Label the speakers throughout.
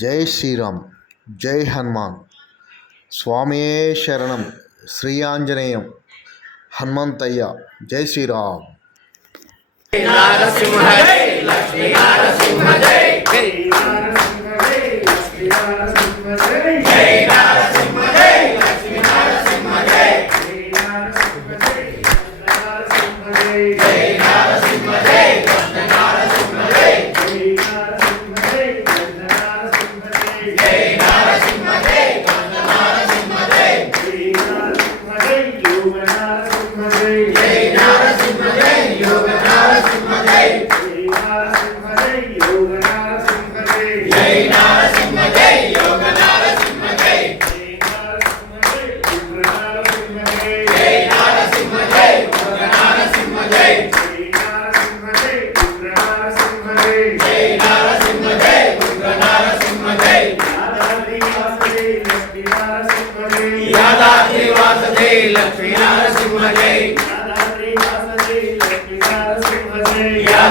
Speaker 1: జై శ్రీరామ్ జై హనుమాన్. స్వామే శరణం శ్రీ ఆంజనేయం హనుమంతయ్య జై శ్రీరామ్.
Speaker 2: యాదాద్రివాసదే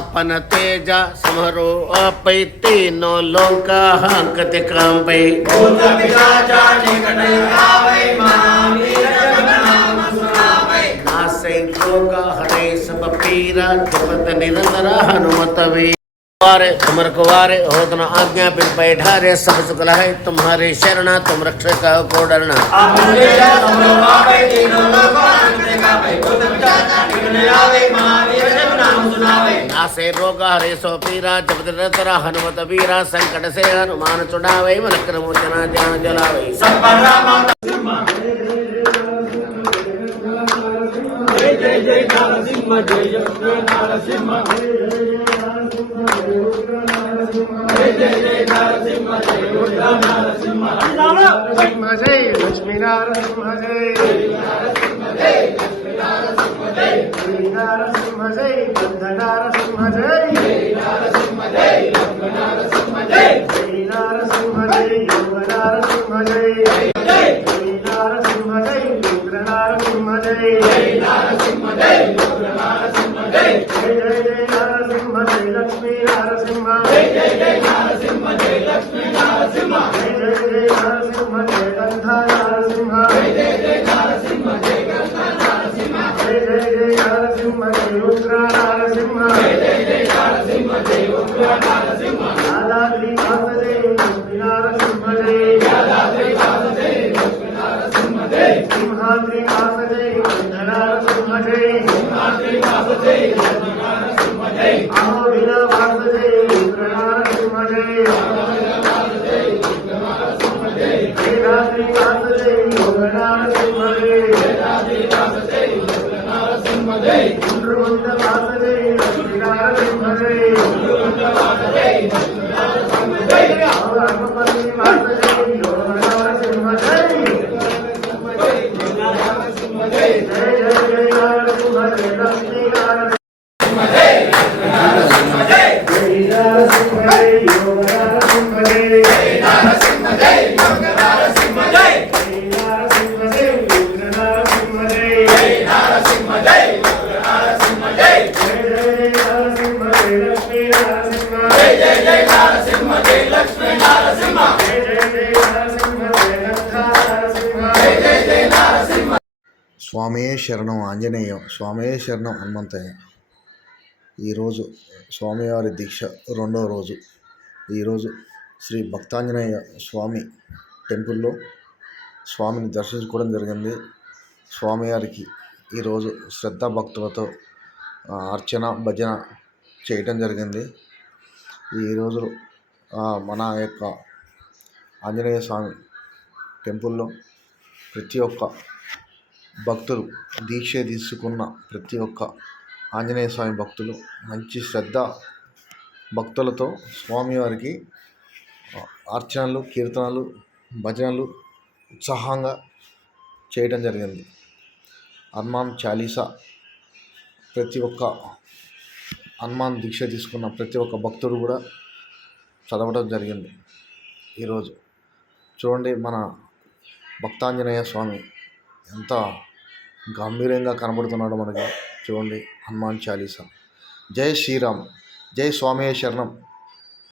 Speaker 3: आपन तेजा समरो आपै तीनों लोका हंकत कांपै
Speaker 2: भूत पिशाचा निकट आवे महावीर नाम सुनावे।
Speaker 3: नासै लोका हरे सब पीरा जपत निरंतर हनुमत वीर कुवारे तुम रखवारे हो तन आज्ञा बिन पैठारे सब सुख है तुम्हारे शरणा तुम रक्षक को डरना
Speaker 2: దాసే భోగ హరే సోపీరా జపతిరతర హనుమత వీరా సంకట సే హనుమాను చుడావై మనక్రమోచన ధ్యాన జలావై జయ జయ
Speaker 3: నారసింహ జయ జయ నారసింహ నరసింహ జయ లక్ష్మీ నరసింహ జయ నరసింహ జయ నరసింహ జయ నరసింహ జయ ஆதிராமத்தை உலகநாசம்மதை ஒன்று
Speaker 2: ஒன்று வாசனை నరసింహ
Speaker 1: స్వామియే శరణం ఆంజనేయం స్వామియే శరణం హనుమంతయ్య. ఈరోజు స్వామివారి దీక్ష రెండవ రోజు. ఈరోజు శ్రీ భక్తాంజనేయ స్వామి టెంపుల్లో స్వామిని దర్శించుకోవడం జరిగింది. స్వామివారికి ఈరోజు శ్రద్ధ భక్తులతో అర్చన భజన చేయటం జరిగింది. ఈరోజు మన యొక్క ఆంజనేయ స్వామి టెంపుల్లో ప్రతి ఒక్క భక్తులు దీక్ష తీసుకున్న ప్రతి ఒక్క ఆంజనేయ స్వామి భక్తులు మంచి శ్రద్ధ భక్తులతో స్వామివారికి అర్చనలు కీర్తనలు భజనలు ఉత్సాహంగా చేయటం జరిగింది. హనుమాన్ చాలీసా ప్రతి ఒక్క హనుమాన్ దీక్ష తీసుకున్న ప్రతి ఒక్క భక్తుడు కూడా చదవడం జరిగింది ఈరోజు. చూడండి మన భక్తాంజనేయ స్వామి ఎంత గంభీరంగా కనబడుతున్నాడు మనకి. చూడండి హనుమాన్ చాలీసా. జై శ్రీరామ్ జై స్వామి శరణం.